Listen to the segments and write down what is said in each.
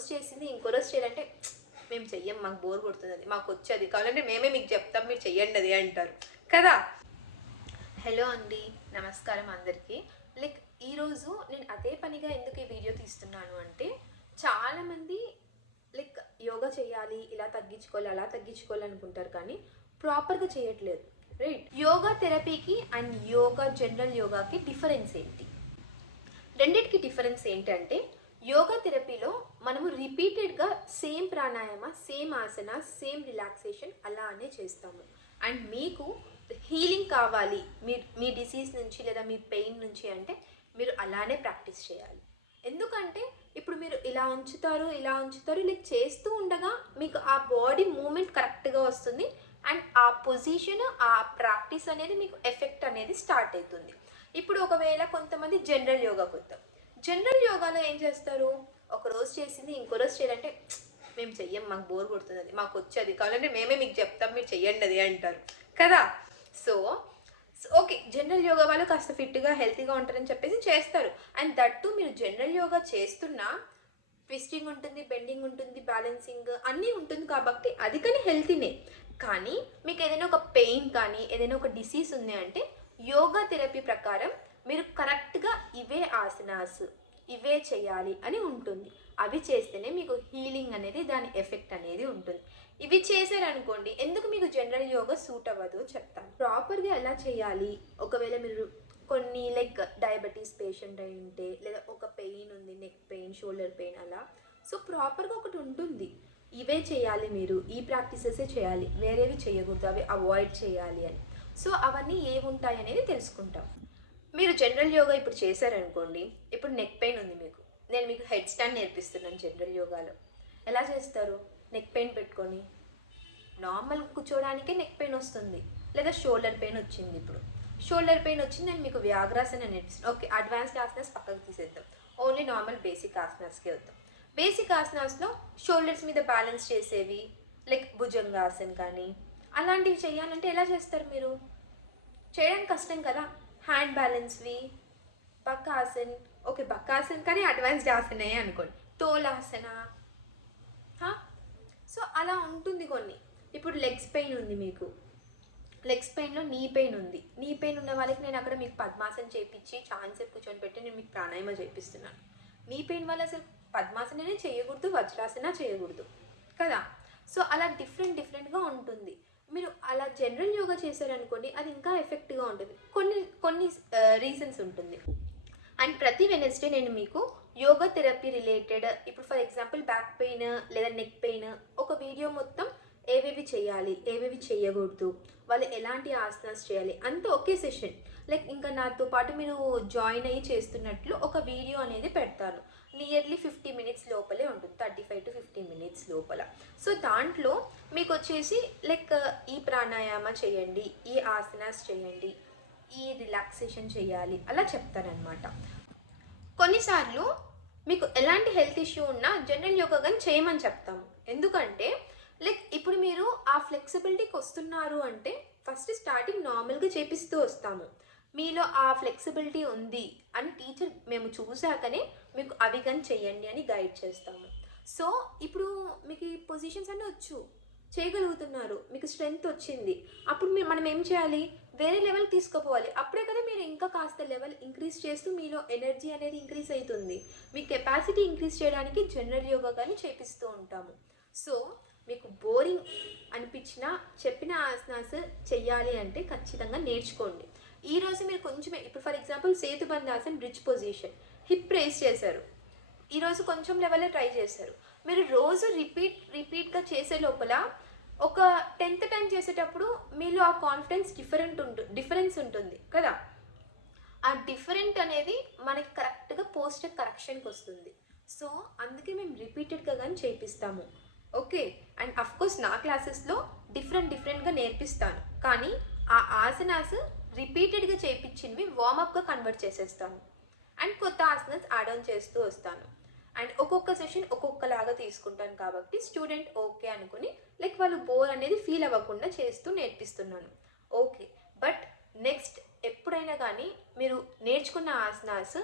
రోజు చేసింది ఇంకో రోజు చేయాలంటే మేము చెయ్యం మాకు బోర్ కొడుతుంది అది మాకు వచ్చేది కావాలంటే మేమే మీకు చెప్తాం మీరు చెయ్యండి అది అంటారు. కదా? హలో అండి నమస్కారం అందరికీ. లైక్ ఈరోజు నేను అదే పనిగా ఎందుకు ఈ వీడియో తీస్తున్నాను అంటే చాలామంది లైక్ యోగా చేయాలి ఇలా తగ్గించుకోవాలి అలా తగ్గించుకోవాలి అనుకుంటారు కానీ ప్రాపర్గా చేయట్లేదు రైట్ యోగా థెరపీకి అండ్ యోగా జనరల్ యోగాకి డిఫరెన్స్ ఏంటి? రెండింటికి డిఫరెన్స్ ఏంటంటే యోగా థెరపీలో మనము రిపీటెడ్గా same pranayama same asana same relaxation అలానే చేస్తాము. అండ్ మీకు హీలింగ్ కావాలి మీ మీ డిసీజ్ నుంచి లేదా మీ పెయిన్ నుంచి అంటే మీరు అలానే ప్రాక్టీస్ చేయాలి. ఎందుకంటే ఇప్పుడు మీరు ఇలా ఉంచుతారు ఇలా ఉంచుతారు ఇలా చేస్తూ ఉండగా మీకు ఆ బాడీ మూమెంట్ కరెక్ట్గా వస్తుంది అండ్ ఆ పొజిషన్ ఆ ప్రాక్టీస్ అనేది మీకు ఎఫెక్ట్ అనేది స్టార్ట్ అవుతుంది. ఇప్పుడు ఒకవేళ కొంతమంది జనరల్ యోగా వద్దాం జనరల్ యోగాలో ఏం చేస్తారు? ఒక రోజు చేసింది ఇంకో రోజు చేయాలంటే మేము చెయ్యం మాకు బోర్ కొడుతుంది అది మాకు వచ్చేది కావాలంటే మేమే మీకు చెప్తాం మీరు చెయ్యండి అది అంటారు. కదా? సో ఓకే జనరల్ యోగా వాళ్ళు కాస్త ఫిట్గా హెల్తీగా ఉంటారని చెప్పేసి చేస్తారు. అండ్ దట్టు మీరు జనరల్ యోగా చేస్తున్నా ట్విస్టింగ్ ఉంటుంది బెండింగ్ ఉంటుంది బ్యాలెన్సింగ్ అన్నీ ఉంటుంది కాబట్టి అది కానీ హెల్తీనే. కానీ మీకు ఏదైనా ఒక పెయిన్ కానీ ఏదైనా ఒక డిసీజ్ ఉంది అంటే యోగా థెరపీ ప్రకారం మీరు కరెక్ట్గా ఇవే ఆసనాస్ ఇవే చేయాలి అని ఉంటుంది. అవి చేస్తేనే మీకు హీలింగ్ అనేది దాని ఎఫెక్ట్ అనేది ఉంటుంది. ఇవి చేశారనుకోండి ఎందుకు మీకు జనరల్ యోగా సూట్ అవ్వదు చెప్తాను. ప్రాపర్గా ఎలా చేయాలి? ఒకవేళ మీరు కొన్ని లైక్ డయాబెటీస్ పేషెంట్ అయి ఉంటే లేదా ఒక పెయిన్ ఉంది నెక్ పెయిన్ షోల్డర్ పెయిన్ అలా సో ప్రాపర్గా ఒకటి ఉంటుంది. ఇవే చేయాలి మీరు ఈ ప్రాక్టీసెసే చేయాలి వేరేవి చేయకూడదు అవి అవాయిడ్ చేయాలి అని. సో అవన్నీ ఏముంటాయి అనేది తెలుసుకుంటాం. మీరు జనరల్ యోగా ఇప్పుడు చేశారనుకోండి ఇప్పుడు నెక్ పెయిన్ ఉంది మీకు. నేను మీకు హెడ్ స్టాండ్ నేర్పిస్తున్నాను జనరల్ యోగాలో ఎలా చేస్తారు? నెక్ పెయిన్ పెట్టుకొని. నార్మల్ కూర్చోవడానికే నెక్ పెయిన్ వస్తుంది. లేదా షోల్డర్ పెయిన్ వచ్చింది ఇప్పుడు. షోల్డర్ పెయిన్ వచ్చింది నేను మీకు వ్యాఘ్రాసన నేర్పిస్తాను ఓకే అడ్వాన్స్డ్ ఆసనాస్ పక్కకు తీసేద్దాం. ఓన్లీ నార్మల్ బేసిక్ ఆసనాస్కే వద్దాం. బేసిక్ ఆసనాస్లో షోల్డర్స్ మీద బ్యాలెన్స్ చేసేవి లైక్ భుజంగాసన్ కానీ అలాంటివి చేయాలంటే ఎలా చేస్తారు మీరు? చేయడం కష్టం కదా. హ్యాండ్ బ్యాలెన్స్వి బక్కాసన్ ఓకే బక్కాసన్ కానీ అడ్వాన్స్డ్ ఆసనే అనుకోండి తోలాసన సో అలా ఉంటుంది కొన్ని ఇప్పుడు లెగ్స్ పెయిన్ ఉంది మీకు లెగ్స్ పెయిన్లో నీ పెయిన్ ఉంది నీ పెయిన్ ఉన్న వాళ్ళకి నేను అక్కడ మీకు పద్మాసన చేయించి ఛాన్స్ సేపు కూర్చొని పెట్టి నేను మీకు ప్రాణాయామ చేపిస్తున్నాను నీ పెయిన్ వల్ల అసలు పద్మాసననే చేయకూడదు వజ్రాసన చేయకూడదు కదా సో అలా డిఫరెంట్ డిఫరెంట్గా ఉంటుంది మీరు అలా జనరల్ యోగా చేశారనుకోండి అది ఇంకా ఎఫెక్ట్గా ఉంటుంది. కొన్ని కొన్ని రీజన్స్ ఉంటుంది. అండ్ ప్రతి వెనస్డే నేను మీకు యోగా థెరపీ రిలేటెడ్ ఇప్పుడు ఫర్ ఎగ్జాంపుల్ బ్యాక్ పెయిన్ లేదా నెక్ పెయిన్ ఒక వీడియో మొత్తం ఏవేవి చేయాలి ఏవేవి చేయకూడదు వాళ్ళు ఎలాంటి ఆసనాస్ చేయాలి అంత ఒకే సెషన్ లైక్ ఇంకా నాతో పాటు మీరు జాయిన్ అయ్యి చేస్తున్నట్లు ఒక వీడియో అనేది పెడతాను. నియర్లీ ఫిఫ్టీ మినిట్స్ లోపలే ఉంటుంది. Thirty five to fifty minutes లోపల. సో దాంట్లో మీకు వచ్చేసి లైక్ ఈ ప్రాణాయామ చేయండి ఈ ఆసనాస్ చేయండి ఈ రిలాక్సేషన్ చేయాలి అలా చెప్తారనమాట కొన్నిసార్లు మీకు ఎలాంటి హెల్త్ ఇష్యూ ఉన్నా జనరల్ యోగా కానీ చేయమని చెప్తాము. ఎందుకంటే లైక్ ఇప్పుడు మీరు ఆ ఫ్లెక్సిబిలిటీకి వస్తున్నారు అంటే ఫస్ట్ స్టార్టింగ్ నార్మల్గా చేపిస్తూ వస్తాము. మీలో ఆ ఫ్లెక్సిబిలిటీ ఉంది అని టీచర్ మేము చూశాకనే మీకు అవి కానీ చేయండి అని గైడ్ చేస్తాము. సో ఇప్పుడు మీకు ఈ పొజిషన్స్ అన్నీ వచ్చు. చేయగలుగుతున్నారు. మీకు స్ట్రెంగ్త్ వచ్చింది. అప్పుడు మీరు మనం ఏం చేయాలి? వేరే లెవెల్ తీసుకుపోవాలి. అప్పుడే కదా మీరు ఇంకా కాస్త లెవెల్ ఇంక్రీజ్ చేస్తూ మీలో ఎనర్జీ అనేది ఇంక్రీజ్ అవుతుంది. మీ కెపాసిటీ ఇంక్రీజ్ చేయడానికి జనరల్ యోగా కానీ చేపిస్తూ ఉంటాము. సో మీకు బోరింగ్ అనిపించిన చెప్పిన ఆసనాస్ చెయ్యాలి అంటే ఖచ్చితంగా నేర్చుకోండి. ఈ రోజు మీరు కొంచెమే ఇప్పుడు for example setubandhasan bridge position hip raise చేశారు. ఈరోజు కొంచెం లెవెల్లో ట్రై చేశారు. మీరు రోజు రిపీట్ రిపీట్గా చేసే లోపల ఒక టెన్త్ టైం చేసేటప్పుడు మీలో ఆ కాన్ఫిడెన్స్ డిఫరెంట్ ఉంటు డిఫరెన్స్ ఉంటుంది కదా? ఆ డిఫరెంట్ అనేది మనకి కరెక్ట్గా పోస్ట్ కరెక్షన్కి వస్తుంది. సో అందుకే మేము రిపీటెడ్గా కానీ చేపిస్తాము. ఓకే అండ్ అఫ్కోర్స్ నా క్లాసెస్లో డిఫరెంట్ డిఫరెంట్గా నేర్పిస్తాను. కానీ ఆ ఆసనాస్ రిపీటెడ్గా చేయించినవి వార్మప్గా కన్వర్ట్ చేసేస్తాను. అండ్ కొత్త ఆసనాస్ యాడ్ ఆన్ చేస్తూ వస్తాను. అండ్ ఒక్కొక్క సెషన్ ఒక్కొక్కలాగా తీసుకుంటాను కాబట్టి స్టూడెంట్ ఓకే అనుకుని లైక్ వాళ్ళు బోర్ అనేది ఫీల్ అవ్వకుండా చేస్తూ నేర్పిస్తున్నాను. ఓకే బట్ నెక్స్ట్ ఎప్పుడైనా కానీ మీరు నేర్చుకున్న ఆసనాస్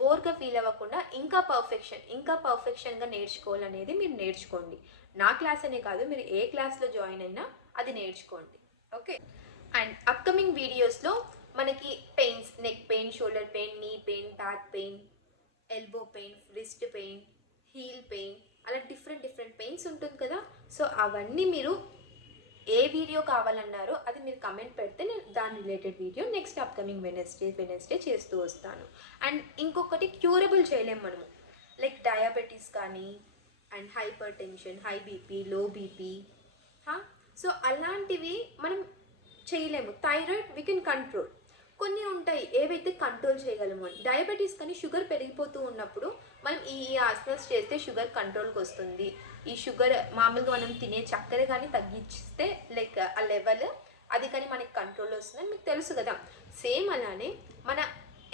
బోర్గా ఫీల్ అవ్వకుండా ఇంకా పర్ఫెక్షన్ ఇంకా పర్ఫెక్షన్గా నేర్చుకోవాలనేది మీరు నేర్చుకోండి. నా క్లాస్ అనే కాదు మీరు ఏ క్లాస్లో జాయిన్ అయినా అది నేర్చుకోండి. ఓకే. అండ్ అప్కమింగ్ వీడియోస్లో మనకి pains neck pain shoulder pain knee pain back pain elbow pain wrist pain heel pain అలా డిఫరెంట్ డిఫరెంట్ పెయిన్స్ ఉంటుంది కదా. సో అవన్నీ మీరు ఏ వీడియో కావాలన్నారో అది మీరు కమెంట్ పెడితే నేను దాని related video next upcoming Wednesday Wednesday చేస్తూ వస్తాను. అండ్ ఇంకొకటి క్యూరబుల్ చేయలేము మనము. లైక్ డయాబెటీస్ కానీ and hypertension high BP low BP so అలాంటివి మనం చేయలేము. థైరాయిడ్ వీ కెన్ కంట్రోల్ కొన్ని ఉంటాయి ఏవైతే కంట్రోల్ చేయగలము. అని డయాబెటీస్ కానీ షుగర్ పెరిగిపోతూ ఉన్నప్పుడు మనం ఈ ఈ ఆసనాస్ చేస్తే షుగర్ కంట్రోల్కి వస్తుంది. ఈ షుగర్ మామూలుగా మనం తినే చక్కెర కానీ తగ్గిస్తే లైక్ ఆ లెవెల్ అది కానీ మనకి కంట్రోల్ వస్తుందని మీకు తెలుసు కదా. సేమ్ అలానే మన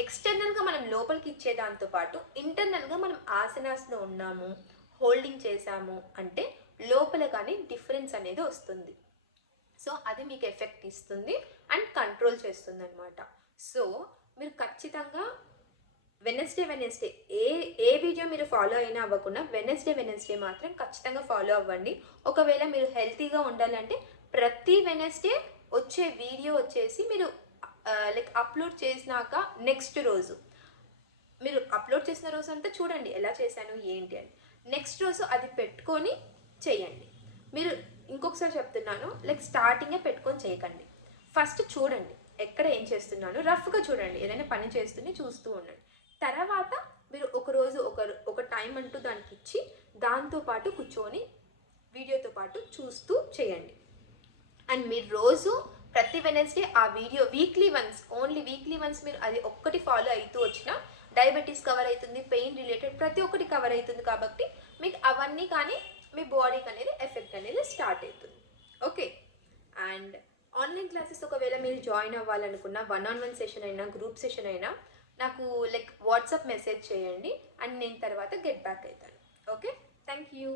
ఎక్స్టర్నల్గా మనం లోపలికి ఇచ్చే దాంతో పాటు ఇంటర్నల్గా మనం ఆసనాస్లో ఉన్నాము హోల్డింగ్ చేసాము అంటే లోపల కానీ డిఫరెన్స్ అనేది వస్తుంది. సో అది మీకు ఎఫెక్ట్ ఇస్తుంది అండ్ కంట్రోల్ చేస్తుంది అనమాట సో మీరు ఖచ్చితంగా వెనస్డే వెనస్డే ఏ ఏ వీడియో మీరు ఫాలో అయినా అవ్వకుండా వెనస్డే వెనస్డే మాత్రం ఖచ్చితంగా ఫాలో అవ్వండి. ఒకవేళ మీరు హెల్తీగా ఉండాలంటే ప్రతి వెనస్డే వచ్చే వీడియో వచ్చేసి మీరు లైక్ అప్లోడ్ చేసినాక నెక్స్ట్ రోజు. మీరు అప్లోడ్ చేసిన రోజు అంతా చూడండి ఎలా చేశాను ఏంటి అని. నెక్స్ట్ రోజు అది పెట్టుకొని చేయండి. మీరు ఇంకొకసారి చెప్తున్నాను లైక్ స్టార్టింగే పెట్టుకొని చేయకండి. ఫస్ట్ చూడండి ఎక్కడ ఏం చేస్తున్నాను రఫ్గా చూడండి ఏదైనా పని చేస్తూనే చూస్తూ ఉండండి. తర్వాత మీరు ఒకరోజు ఒక ఒక టైం అంటూ దానికి ఇచ్చి దాంతో పాటు కూర్చొని వీడియోతో పాటు చూస్తూ చేయండి. అండ్ మీరు రోజు ప్రతి వెనస్డే ఆ video weekly once only weekly once మీరు అది ఒక్కటి ఫాలో అవుతూ వచ్చినా డయాబెటీస్ కవర్ అవుతుంది పెయిన్ రిలేటెడ్ ప్రతి ఒక్కటి కవర్ అవుతుంది కాబట్టి మీకు అవన్నీ కానీ మీ బాడీకి అనేది ఎఫెక్ట్ అనేది స్టార్ట్ అవుతుంది. ఓకే అండ్ ఆన్లైన్ క్లాసెస్ ఒకవేళ మీరు జాయిన్ అవ్వాలనుకున్న వన్ ఆన్ వన్ సెషన్ అయినా గ్రూప్ సెషన్ అయినా నాకు లైక్ వాట్సాప్ మెసేజ్ చేయండి. అండ్ నేను తర్వాత గెట్ బ్యాక్ అవుతాను. Okay thank you